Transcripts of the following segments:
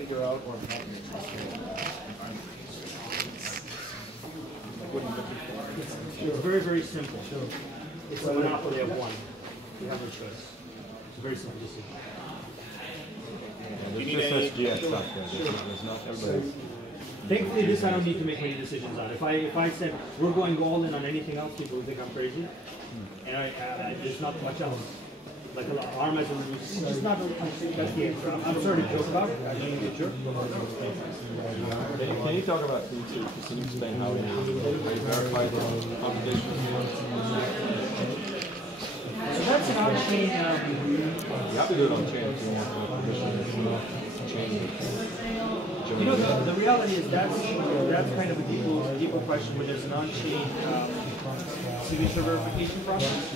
figure out or It's very, very simple. It's a monopoly of one. You have no choice. It's a very simple decision. There's just SGX out there. There's not everybody. Thankfully, this I don't need to make many decisions on. If I said we're going all in on anything else, people would think I'm crazy. And there's not much else. Like ARM as a it's just not. That's the answer. I'm sorry to joke about it. I didn't get jerk. Can you talk about? Can you explain how you verify the computation? So that's an on-chain. You have to do it on chain if you want to permission chain. You know, the reality is that's kind of a deeper question when there's an on-chain signature verification process.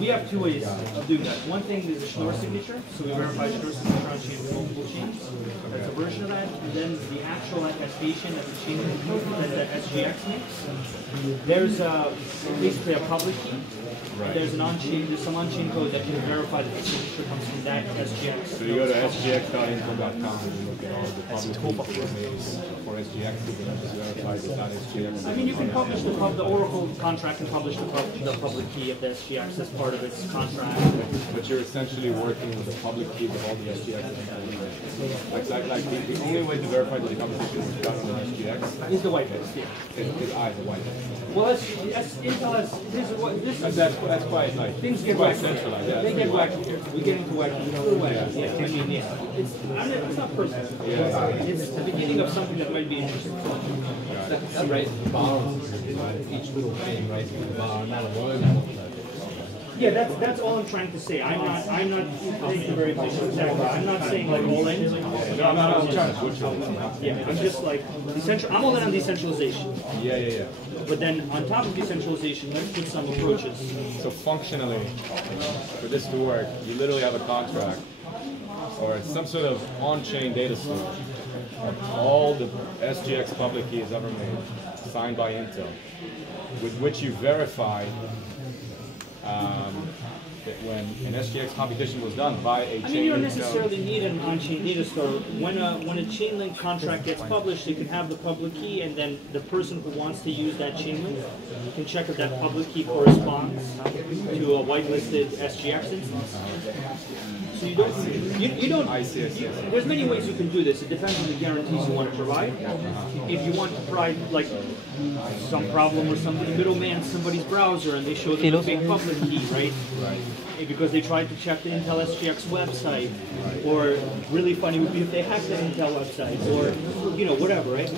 We have two ways of doing that. One thing is a Schnorr signature, so we verify Schnorr signature on chain with multiple chains. That's a version of that. And then the actual attestation that the chain that SGX makes. There's basically a public key. Right. There's some on-chain code that can verify that the signature comes from that SGX. So you go to sgx.info.com and look at all the public keys for SGX. You can just verify that SGX. I mean, you can publish the Oracle contract and publish the public key of the SGX as part of its contract. But you're essentially working with the public key of all the SGX. Like the only way to verify that the competition is done on the SGX is the whitelist. Yeah. Is the whitelist. Well, Intel has that's quite like things get quite wacky. centralized. Yeah, they get wacky here. We get into wacky. Yeah. I mean, it's not perfect. It's the beginning of something that might be interesting. right? Each little thing, right? Not alone. Yeah, that's all I'm trying to say. I'm not. Thank you very much. Exactly. I'm not saying like all in. Yeah, I'm just like I'm all in on decentralization. Yeah. But then on top of decentralization, let's put some approaches. So functionally, for this to work, you literally have a contract or some sort of on-chain data store of all the SGX public keys ever made, signed by Intel, with which you verify that when an SGX computation was done by a chain. You don't necessarily need an on-chain data store. When a Chainlink contract gets published, you can have the public key, and then the person who wants to use that Chainlink can check if that public key corresponds to a whitelisted SGX instance. So you don't. I see. There's many ways you can do this. It depends on the guarantees you want to provide. If you want to provide like some problem where somebody middleman somebody's browser and they show the fake public key, right? Because they tried to check the Intel SGX website, or really funny would be if they hacked the Intel website, or whatever, right?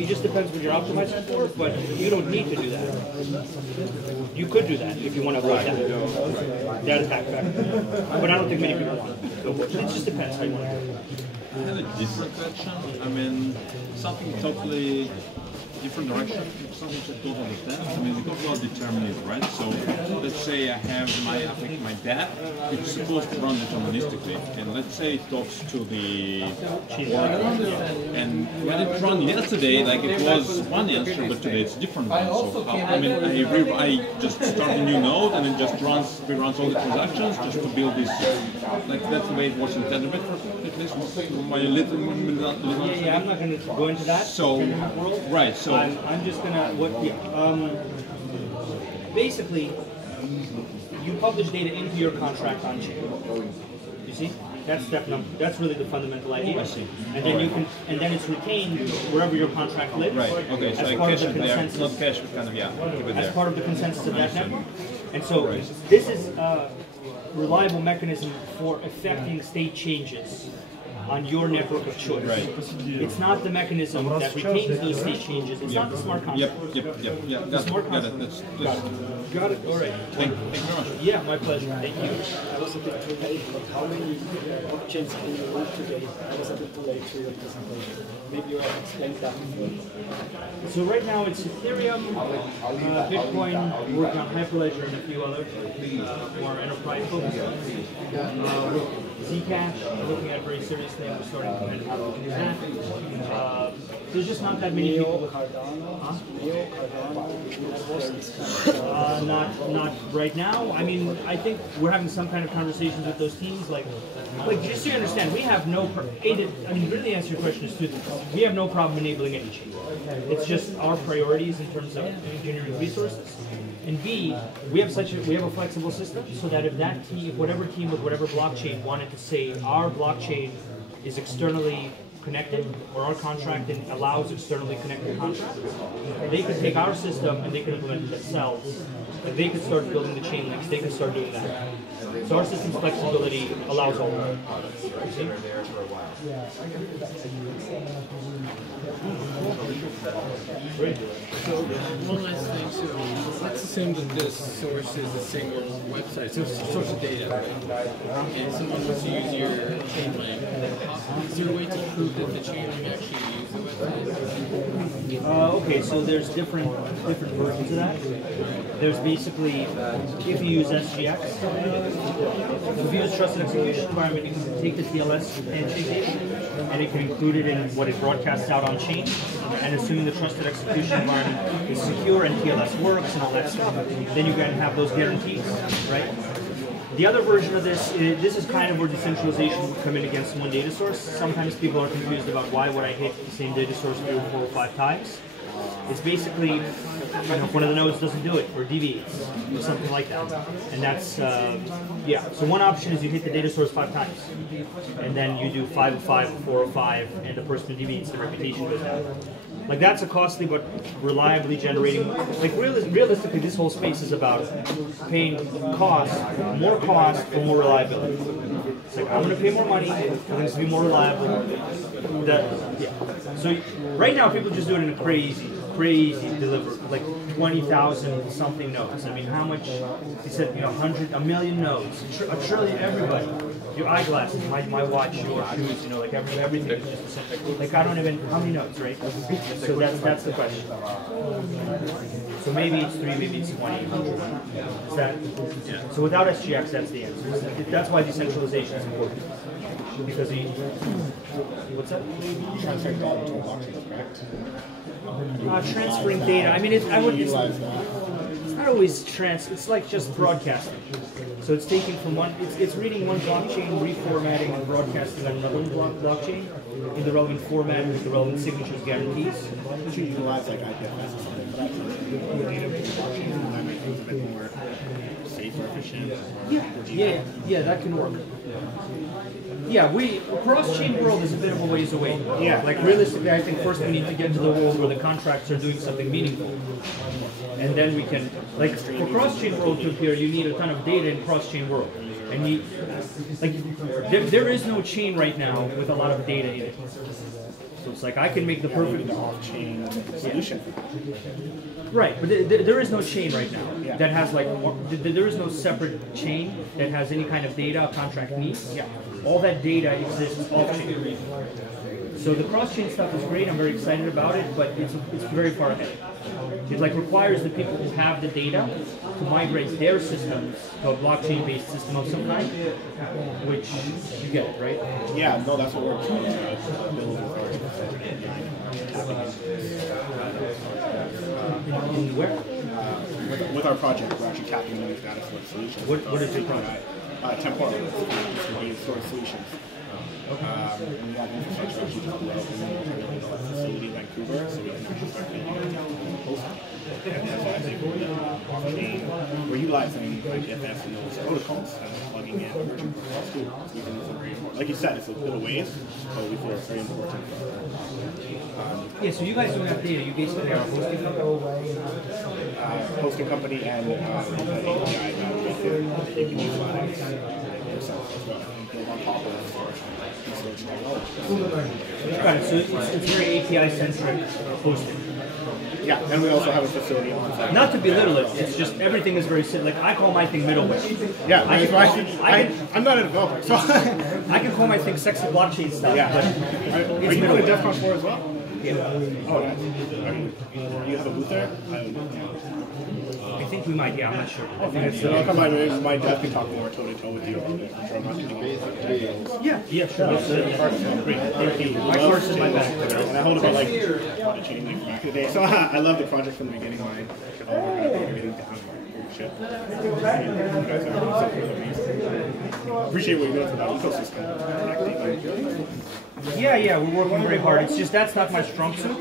It just depends what you're optimizing for, but you don't need to do that. You could do that if you want to avoid that attack vector, but I don't think many people want it. So it just depends how you want to do it. I have a different question. I mean, something totally different direction, something to totally understand. I mean, we talk about determinism, right? So let's say I have my dad, which is supposed to run deterministically, and let's say it talks to the Oracle. And when it ran yesterday, like it was one answer, but today it's different one. So I just start a new node and it just reruns all the transactions just to build this. Like that's the way it was intended, at least my little. Yeah, I'm not going to go into that. So right, so. I'm just gonna basically you publish data into your contract on chain. You see? That's step number. That's really the fundamental idea. I see. And then and then it's retained wherever your contract lives. Right. Okay. So I cache it there. It's not cache, but kind of keep it there. As part of the consensus of that network. And so this is a reliable mechanism for affecting state changes on your network of choice. Right. It's not the mechanism that retains those state changes. It's not the smart contract. Yep. The smart contract. Got it. All right. Thank you very much. Yeah, my pleasure. Thank you. I was a bit too late, but how many blockchains can you move today? I was a bit too late to your presentation. Maybe you have explained that before. So right now it's Ethereum, Bitcoin, we're working on Hyperledger and a few others, more enterprise focused. Zcash, we're looking at a very serious thing. We're starting to kind of look into that. There's just not that many people. Not right now. I mean, I think we're having some kind of conversations with those teams. Like just so you understand, we have no. I mean, really, answer your question is two things. We have no problem enabling any chain. It's just our priorities in terms of engineering resources. And B, we have a flexible system so that if whatever team with whatever blockchain wanted to say our blockchain is externally connected, or our contract allows externally connected contracts, they could take our system and they could implement it themselves. Like they could start building the chain links, they could start doing that. So our system's flexibility allows all of that. So one last thing, so let's assume that this source is a single website, so it's a source of data, and someone wants to use your Chainlink. Is there a way to prove that the Chainlink actually used the website? Okay, so there's different versions of that. There's basically, if you use SGX, if you use trusted execution environment, you can take the TLS handshake data and it can include it in what it broadcasts out on chain. And assuming the trusted execution environment is secure and TLS works and all that stuff, then you can have those guarantees, right? The other version of this is kind of where decentralization would come in against one data source. Sometimes people are confused about why would I hit the same data source 3 or 4 or 5 times. It's basically, if one of the nodes doesn't do it, or deviates, or something like that. And that's, yeah. So one option is you hit the data source 5 times, and then you do 5 of 5, 4 of 5, and the person who deviates, the reputation goes down. Like that's a costly but reliably generating. Like realistically, this whole space is about paying more cost for more reliability. It's like I'm going to pay more money, I'm going to be more reliable. So right now, people just do it in a crazy deliver, like 20,000 something nodes. I mean, how much? He said, a million nodes, a trillion. Everybody, your eyeglasses, my watch, your shoes, like everything is just the same. Like I don't even how many nodes, right? So that's the question. So maybe it's 3, maybe it's 20, 100. Is that? Yeah. So without SGX, that's the answer. That's why decentralization is important. Because what's that? Transferring data to a blockchain, correct? Transferring data. I mean, it's not always it's like just broadcasting. So it's taking from one, it's reading one blockchain, reformatting and broadcasting on another blockchain in the relevant format with the relevant signatures guarantees. Would you utilize like IPFS or something for that? Blockchain, that makes things a bit more safe or efficient? Yeah, that can work. Yeah, cross-chain world is a bit of a ways away. Yeah. Like realistically, I think first we need to get to the world where the contracts are doing something meaningful. And then we can, like for cross-chain world to appear, you need a ton of data in cross-chain world. And there is no chain right now with a lot of data in it. So it's like I can make the perfect off-chain solution. Right, but there is no chain right now that has there is no separate chain that has any kind of data a contract needs. Yeah. All that data exists off-chain. So the cross-chain stuff is great. I'm very excited about it, but it's very far ahead. It requires the people who have the data to migrate their systems to a blockchain-based system of some kind, which you get it, right? Yeah, no, that's what we're trying to build Where? With our project, we're actually capping the data source solutions. What is your project? Temporal, distributed source solutions. We have infrastructure actually just built in a facility in Vancouver, so we can actually start building hosting. We're utilizing IPFS and those protocols and plugging in emerging protocols too. So we think it's very important. Like you said, it's a bit of ways, but we feel it's very important. Yeah, so you guys don't have data. You basically are a hosting company. Hosting company and an API that you can utilize yourself as well. Build on top of research technology. Got it. So it's very API-centric hosting. Yeah, and we also have a facility on site. Not to belittle it, it's just everything is very simple. Like I call my thing middleware. Yeah, I'm not a developer, so I can call my thing sexy blockchain stuff. Yeah. But are you doing DEF CON 4 as well? Oh, nice. You have a booth there? I think we might. Yeah, I'm not sure. So I'll come by. We might have to talk more toe to toe with you about it. I'm sure I'm not getting Yeah, sure. Great. Thank you. My course is my back. And I hold about like the Chainlink back in the day. So I love the project from the beginning. Mine. Everything down. Shit. You guys are doing something amazing. Appreciate what you're doing for that ecosystem. Yeah, we're working very hard. It's just that's not my strong suit.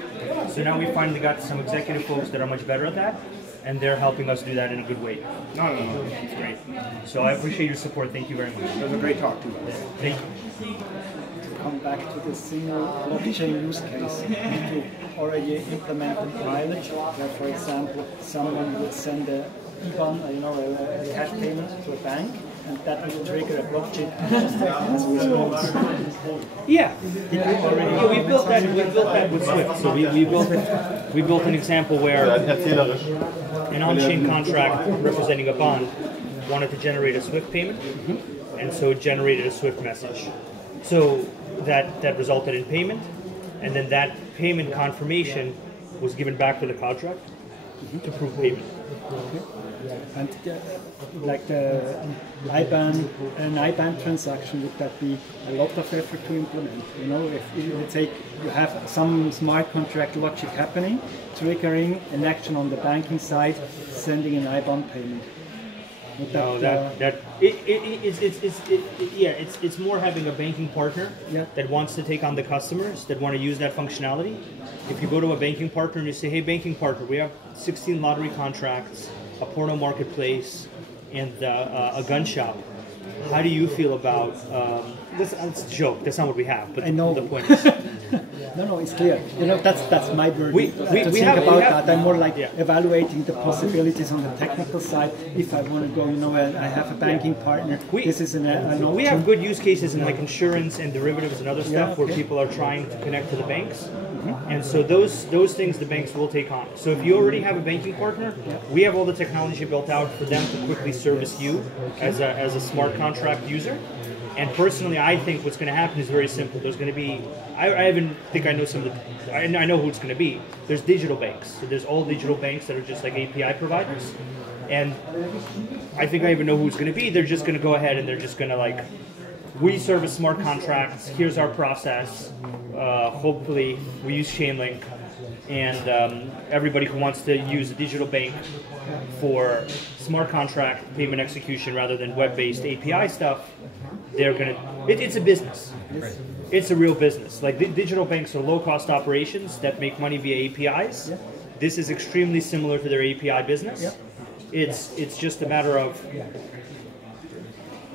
So now we finally got some executive folks that are much better at that, and they're helping us do that in a good way. No, it's great. So I appreciate your support. Thank you very much. It was a great talk too. Thank you. Come back to the single blockchain use case. You already implemented mileage, where, for example, someone would send a IBAN, a cash payment to a bank, and that would trigger a blockchain as a response. Yeah, we built that with Swift. So we built an example where an on-chain contract representing a bond wanted to generate a Swift payment, and so it generated a Swift message. So that resulted in payment, and then that payment confirmation was given back to the contract to prove payment. And like an IBAN transaction, would that be a lot of effort to implement? If let's say you have some smart contract logic happening, triggering an action on the banking side, sending an IBAN payment. It's more having a banking partner that wants to take on the customers that want to use that functionality. If you go to a banking partner and you say, hey, banking partner, we have 16 lottery contracts, a porno marketplace, and a gun shop. How do you feel about this? It's a joke. That's not what we have. But I know. The point is, no, it's clear. That's my burden to think about that. I'm more like evaluating the possibilities on the technical side. If I want to go, I have a banking partner. This is an option. We have good use cases in like insurance and derivatives and other stuff where people are trying to connect to the banks. And so those things the banks will take on. So if you already have a banking partner, we have all the technology built out for them to quickly service you as a smart contract user. And personally, I think what's going to happen is very simple. There's going to be, I know some of the, I know who it's going to be. There's digital banks. So there's all digital banks that are just like API providers. And I think I even know who it's going to be. They're just going to go ahead and they're just going to like, we service smart contracts, here's our process, hopefully we use Chainlink, and everybody who wants to use a digital bank for smart contract payment execution rather than web-based API stuff, they're going to, it's a business. It's a real business. Like digital banks are low-cost operations that make money via APIs. This is extremely similar to their API business. It's just a matter of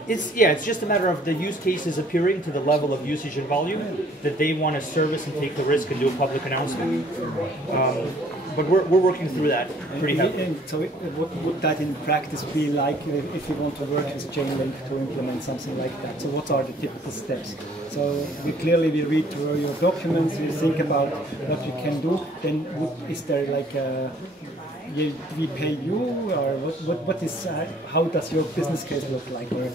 it's just a matter of the use cases appearing to the level of usage and volume that they want to service and take the risk and do a public announcement. But we're working through that pretty heavily. And so what would that in practice be like if you want to work with Chainlink to implement something like that? So what are the typical steps? So we read through your documents, we think about what you can do, then is there like we pay you, or what is how does your business case look like, or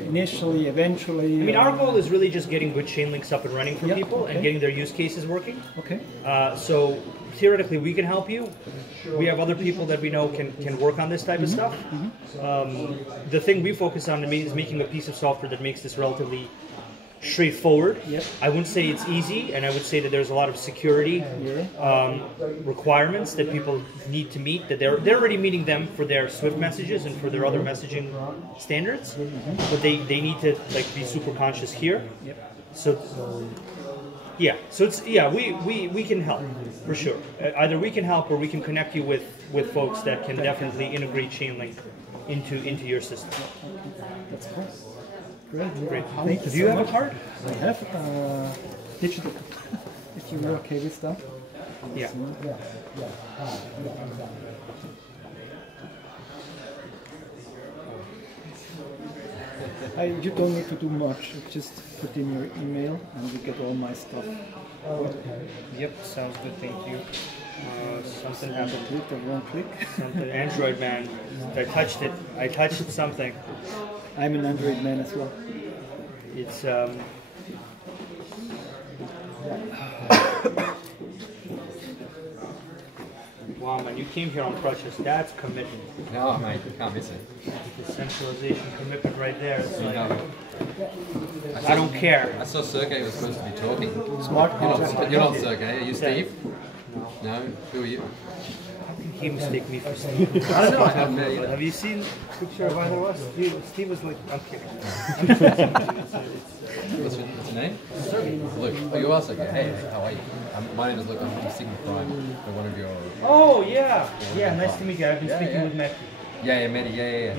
initially, eventually? I mean, our goal is really just getting good Chainlinks up and running for people and getting their use cases working. Okay. So theoretically, we can help you. We have other people that we know can work on this type of stuff. The thing we focus on is making a piece of software that makes this relatively straightforward. I wouldn't say it's easy, and I would say that there's a lot of security requirements that people need to meet, that they're already meeting them for their Swift messages and for their other messaging standards, but they need to like be super conscious here. So it's we can help for sure. Either we can help or we can connect you with folks that can definitely integrate Chainlink into your system. That's cool. Great. Thank you. Do you have a card? I have digital. If you were okay with that. Yeah. You don't need to do much. Just put in your email and you get all my stuff. Yep, sounds good. Thank you. Something happened. Click or wrong click. Something. Android man. I touched it. I touched something. I'm an Android man as well. It's man. You came here on crutches. That's commitment. No, mate, you can't miss it. Decentralization commitment right there. It's You like, know, I don't care. I saw Sergey was supposed to be talking. Smart You're not Sergey, are you Steve? No? Who are you? He mistake me for Steve. I don't know, I haven't met you. Have you seen a picture of either of us? Steve was like, I'm kidding. What's your name? Luke. Oh, you are Sergey. Hey, how are you? My name is Luke. I'm from Sigma Prime. We're one of your... Oh, yeah. Yeah, nice to meet you. I've been speaking with Mehdi. Yeah, Mehdi, yeah.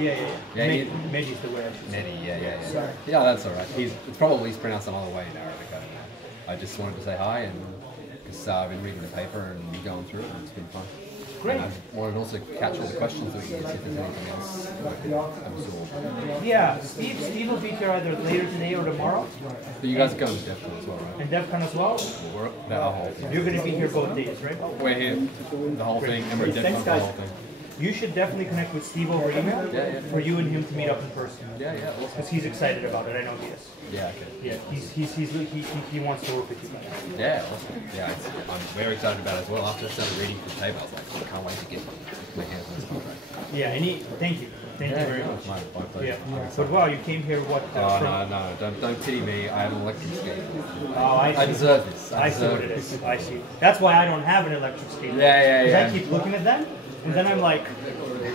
Mehdi's the word. Mehdi, yeah. Yeah, that's alright. It's probably pronounced some other way in Arabic. I don't know. I just wanted to say hi, and because I've been reading the paper and going through it, and it's been fun. Great. And I wanted to also catch all the questions that we get, see if there's anything else I can absorb. Yeah, Steve will be here either later today or tomorrow. But you guys are going to DevCon as well, right? And DevCon as well. We're the whole thing. You're going to be here both days, right? We're here, the whole thing, and we're DevCon for the whole thing. You should definitely connect with Steve over email for you and him to meet up in person. Yeah, awesome. Because he's excited about it. I know he is. Yeah, okay. Yeah, he wants to work with you. Yeah, awesome. Yeah, I'm very excited about it as well. After I started reading the paper, I was like, I can't wait to get my hands on this contract. Yeah, thank you. Thank you very much. My pleasure. Yeah. But wow, you came here what? No, don't pity me. I have an electric skate. Oh, I see. I deserve this. I see what it is. I see. That's why I don't have an electric skate. Yeah. Because I keep looking at them, and then I'm like,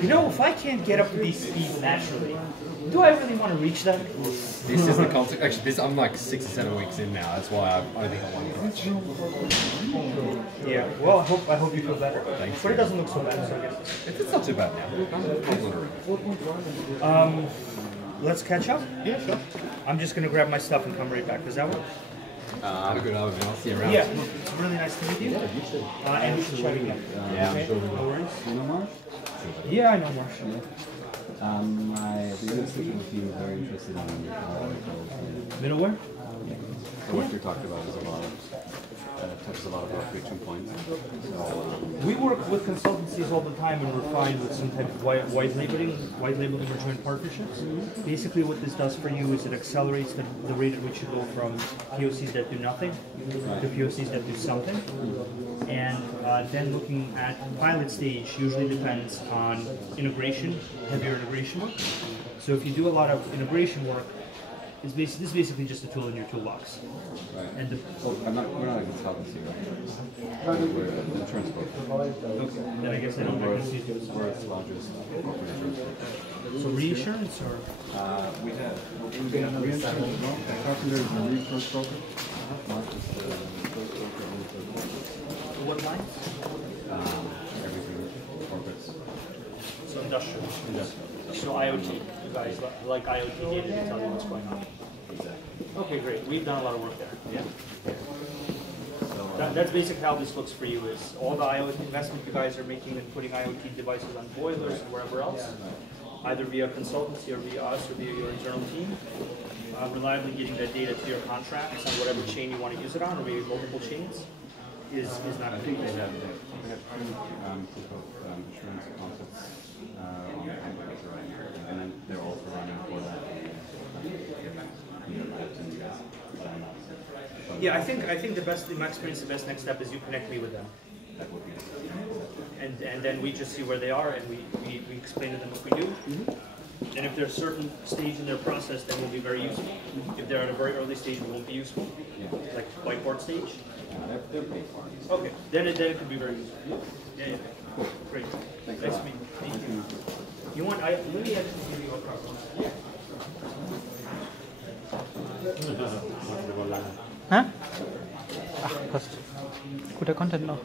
you know, if I can't get up to these speeds naturally, do I really want to reach them? This is the concept. Actually, I'm like 6 or 7 weeks in now. That's why I only got one crutch. Yeah. Well, I hope you feel better. Thanks. But it doesn't look so bad. So I guess. It's not too bad now. Let's catch up. Yeah, sure. I'm just gonna grab my stuff and come right back. Does that work? Have a good hour, man. I'll see you around. Yeah. It's really nice to meet you. And we should try again. Yeah. Okay. No worries. You know Marsh? Yeah, I know Marshall. I've been speaking with you, very interested in oracles. Middleware? The work you're talking about is touches a lot of our friction points. We work with consultancies all the time and we're fine with some type of white labeling or joint partnerships. Basically what this does for you is it accelerates the rate at which you go from POCs that do nothing to POCs that do something. And then looking at pilot stage usually depends on integration, heavier integration work. So if you do a lot of integration work, this is basically just a tool in your toolbox. Right. And We're not a consultancy, right? We're an insurance broker. okay, then I guess I don't We're recognize you. the largest corporate insurance broker. So reinsurance or? We have reinsurance as well. Carpenter is a reinsurance broker. Mark is the insurance broker and the corporate. What lines? Everything corporates. So industrial. So IoT. You guys like IoT data to tell you what's going on. Okay, great. We've done a lot of work there. Yeah. That's basically how this looks for you. Is all the IoT investment you guys are making and putting IoT devices on boilers and wherever else, either via consultancy or via us or via your internal team, reliably getting that data to your contracts on whatever chain you want to use it on, or maybe multiple chains, is not a big deal. We have two proof of insurance concepts on the hypervisor right now, and then they're also running for that. Yeah, I think the best, in my experience, the best next step is you connect me with them. That would be And then we just see where they are and we explain to them what we do. And if they're a certain stage in their process, then we'll be very useful. If they're at a very early stage, we won't be useful. Like whiteboard stage. they're paid for. Okay, then it could be very useful. Yeah. Cool. Great. Nice to meet you. Thank you. You want? Let me actually give you a card. Hä? Ach, passt. Guter Content noch.